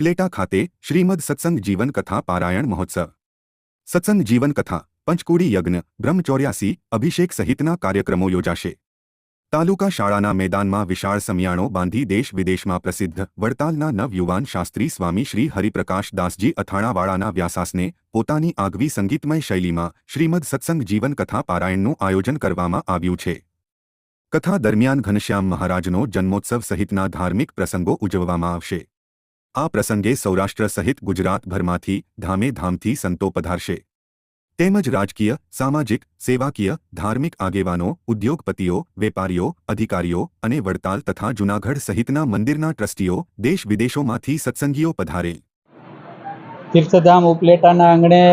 ઉપલેટા ખાતે શ્રીમદ સત્સંગ જીવન કથા પારાયણ મહોત્સવ. સત્સંગ જીવન કથા, પંચકુડી યજ્ઞ, બ્રહ્મચોર્યાસી, અભિષેક સહિતના કાર્યક્રમો યોજાશે. તાલુકા શાળાના મેદાનમાં વિશાળ સમિયાણો બાંધી દેશ વિદેશમાં પ્રસિદ્ધ વડતાલના નવયુવાન શાસ્ત્રી સ્વામી શ્રી હરિપ્રકાશ દાસજી અથાણાવાળાના વ્યાસાસને પોતાની આગવી સંગીતમય શૈલીમાં શ્રીમદ સત્સંગ જીવન કથા પારાયણનું આયોજન કરવામાં આવ્યું છે. કથા દરમિયાન ઘનશ્યામ મહારાજનો જન્મોત્સવ સહિતના ધાર્મિક પ્રસંગો ઉજવવામાં આવશે. આ પ્રસંગે સૌરાષ્ટ્ર સહિત ગુજરાતભરમાંથી ધામેધામથી સંતો પધારશે. તેમજ રાજકીય, સામાજિક, સેવાકીય, ધાર્મિક આગેવાનો, ઉદ્યોગપતિઓ, વેપારીઓ, અધિકારીઓ અને વડતાલ તથા જૂનાગઢ સહિતના મંદિરના ટ્રસ્ટીઓ દેશ વિદેશોમાંથી સત્સંગીઓ પધારે તીર્થધામ ઉપલેટાના આંગણે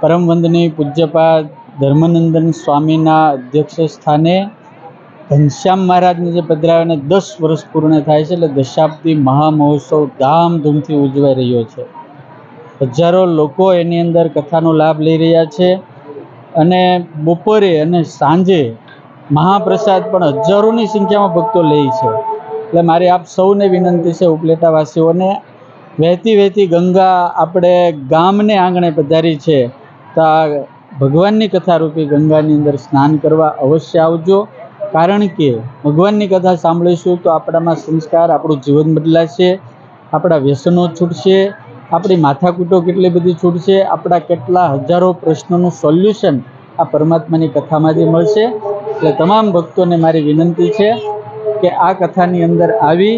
પરમવંદની પૂજ્યપા ધર્મનંદન સ્વામીના અધ્યક્ષ સ્થાને ઘનશ્યામ મહારાજને જે પધરાવ્યાને દસ વર્ષ પૂર્ણ થાય છે, એટલે દશાબ્દી મહામહોત્સવ ધામધૂમથી ઉજવાઈ રહ્યો છે. હજારો લોકો એની અંદર કથાનો લાભ લઈ રહ્યા છે અને બપોરે અને સાંજે મહાપ્રસાદ પણ હજારોની સંખ્યામાં ભક્તો લે છે. એટલે મારી આપ સૌને વિનંતી છે, ઉપલેટાવાસીઓને, વહેતી વહેતી ગંગા આપણે ગામને આંગણે પધારી છે, તો ભગવાનની કથારૂપી ગંગાની અંદર સ્નાન કરવા અવશ્ય આવજો. કારણ કે ભગવાનની કથા સાંભળીશું તો આપણામાં સંસ્કાર, આપણું જીવન બદલાશે, આપણા વ્યસનો છૂટશે, આપણી માથાકૂટો કેટલી બધી છૂટશે, આપણા કેટલા હજારો પ્રશ્નોનું સોલ્યુશન આ પરમાત્માની કથામાંથી મળશે. એટલે તમામ ભક્તોને મારી વિનંતી છે કે આ કથાની અંદર આવી,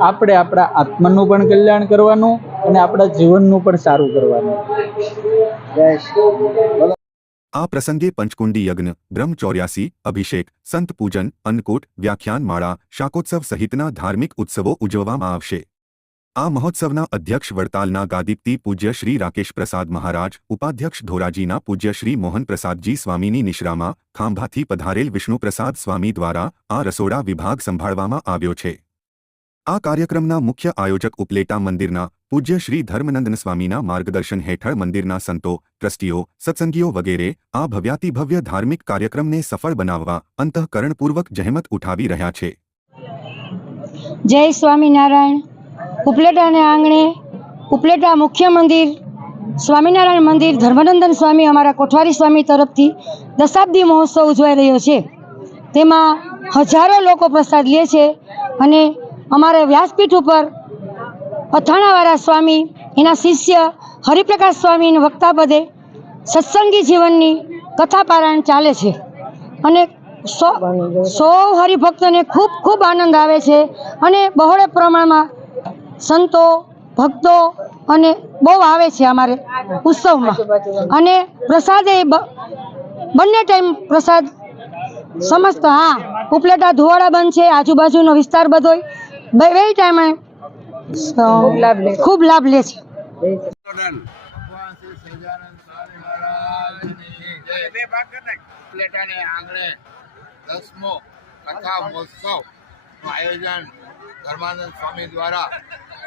આપણે આપણા આત્માનું પણ કલ્યાણ કરવાનું અને આપણા જીવનનું પણ સારું કરવાનું. આ પ્રસંગે પંચકુંડી યજ્ઞ બ્રહ્મ ચોર્યાસી અભિષેક, સંત પૂજન, અન્નકૂટ, વ્યાખ્યાનમાળા, શાકોત્સવ સહિતના ધાર્મિક ઉત્સવો ઉજવવામાં આવશે. આ મહોત્સવના અધ્યક્ષ વડતાલના ગાદીપ્તિ પૂજ્ય શ્રી રાકેશ પ્રસાદ મહારાજ, ઉપાધ્યક્ષ ધોરાજીના પૂજ્ય શ્રી મોહન પ્રસાદજી સ્વામીની નિશ્રામાં ખાંભાથી પધારેલ વિષ્ણુપ્રસાદ સ્વામી દ્વારા આ રસોડા વિભાગ સંભાળવામાં આવ્યો છે. આ કાર્યક્રમના મુખ્ય આયોજક ઉપલેટા મંદિરના પૂજ્ય શ્રી ધર્મનંદન સ્વામીના માર્ગદર્શન હેઠળ મંદિરના સંતો, ટ્રસ્ટીઓ, સત્સંગીઓ વગેરે આ ભવ્યાતિભવ્ય ધાર્મિક કાર્યક્રમને સફળ બનાવવા અંતઃકરણપૂર્વક જહેમત ઉઠાવી રહ્યા છે. જય સ્વામિનારાયણ. ઉપલેટાને આંગણે ઉપલેટા મુખ્ય મંદિર, સ્વામિનારાયણ મંદિર, ધર્મનંદન સ્વામી અમારા કોઠવારી સ્વામી તરફથી દશાબ્દી મહોત્સવ ઉજવાઈ રહ્યો છે. તેમાં હજારો લોકો પ્રસાદ લે છે અને અમારે વ્યાસપીઠ ઉપર અથાણાવાળા સ્વામી, એના શિષ્ય હરિપ્રકાશ સ્વામીના વક્તા પદે સત્સંગી જીવનની કથા પારાયણ ચાલે છે. અને સો, સૌ હરિભક્તોને ખૂબ ખૂબ આનંદ આવે છે અને બહોળે પ્રમાણમાં સંતો, ભક્તો અને બહુ આવે છે અમારે ઉત્સવમાં. અને પ્રસાદે બંને ટાઈમ પ્રસાદ સમસ્ત, હા, ઉપલેટા ધોવાડા બંધ છે, આજુબાજુનો વિસ્તાર બધો બે બે ટાઈમે ખૂબ લાભ લે છે. દસમો કથા મહોત્સવનું આયોજન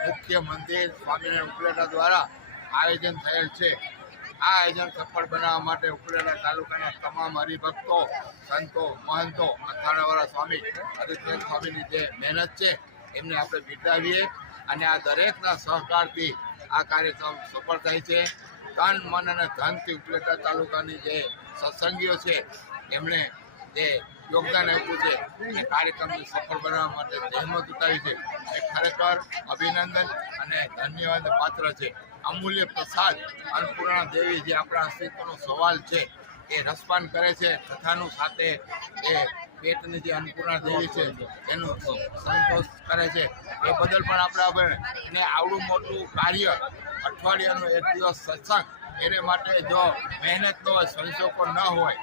મુખ્ય મંદિર સ્વામિનારાયણ ઉપલેટા દ્વારા આયોજન થયેલ છે. આ આયોજન સફળ બનાવવા માટે ઉપલેટા તાલુકાના તમામ હરિભક્તો સંતો મહંતો અથાણાવાળા સ્વામી હરિપ્રેમ સ્વામીની જે મહેનત છે, એમને આપણે બિરદાવીએ. અને આ દરેકના સહકારથી આ કાર્યક્રમ સફળ થાય છે. તન, મન અને ધનથી ઉપલેટા તાલુકાની જે સત્સંગીઓ છે, એમણે જે યોગદાન આપ્યું છે, એ કાર્યક્રમને સફળ બનાવવા માટે જહેમત ઉતારી છે. એ ખરેખર અભિનંદન અને ધન્યવાદ પાત્ર છે. અમૂલ્ય પ્રસાદ અન્નપૂર્ણા દેવી જે આપણા અસ્તિત્વનો સવાલ છે, એ રસપાન કરે છે. કથાનું સાથે એ પેટની જે અન્નપૂર્ણા દેવી છે એનું સંતોષ કરે છે. એ બદલ પણ આપણે અને આવડું મોટું કાર્ય અઠવાડિયાનો એક દિવસ સત્સંગ, એને માટે જો મહેનત ન હોય સંશોકો ન હોય,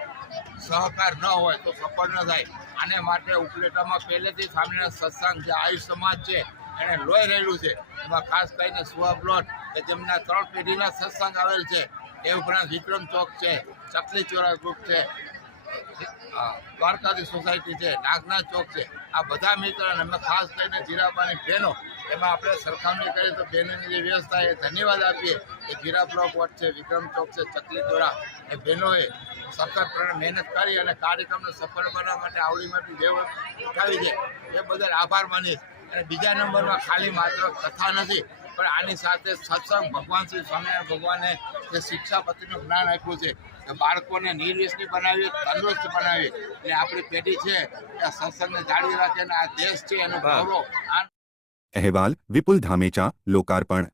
સહકાર ન હોય, તો સફળ ન થાય. આને માટે ઉપલેટામાં પહેલેથી સામેના સત્સંગ જે આયુષ સમાજ છે, એને લોહી રહેલું છે. એમાં ખાસ કરીને સુવા પ્લોટ કે જેમના ત્રણ પેઢીના સત્સંગ આવેલ છે, એ ઉપરાંત વિક્રમ ચોક છે, ચકલી ચોરા ગ્રુપ છે દ્વારકાધી સોસાયટી છે નાગનાથ ચોક છે. આ બધા મિત્ર અને અમે ખાસ કરીને જીરાપાની બહેનો, એમાં આપણે સરખામણી કરીએ તો બહેનોની જે વ્યવસ્થા એ ધન્યવાદ આપીએ કે જીરાપુરા પોટ છે, વિક્રમ ચોક છે, ચકલી ચોરા એ બહેનોએ સખત મહેનત કરી અને કાર્યક્રમને સફળ બનાવવા માટે આવડી જે ઉઠાવી છે. એ બદલ આભાર માનીશ અને બીજા નંબરમાં ખાલી માત્ર કથા નથી, પણ આની સાથે સત્સંગ ભગવાન શ્રી સ્વામિનારાયણ ભગવાને જે શિક્ષાપતિનું જ્ઞાન આપ્યું છે બાળકોને નિર્વ્યસની બનાવી તંદુરસ્ત બનાવી. અને આપણી પેઢી છે એ સત્સંગને જાળવી રાખે અને આ દેશ છે એનો ગૌરવ. અહેવાલ વિપુલ ધામેચા લોકાર્પણ.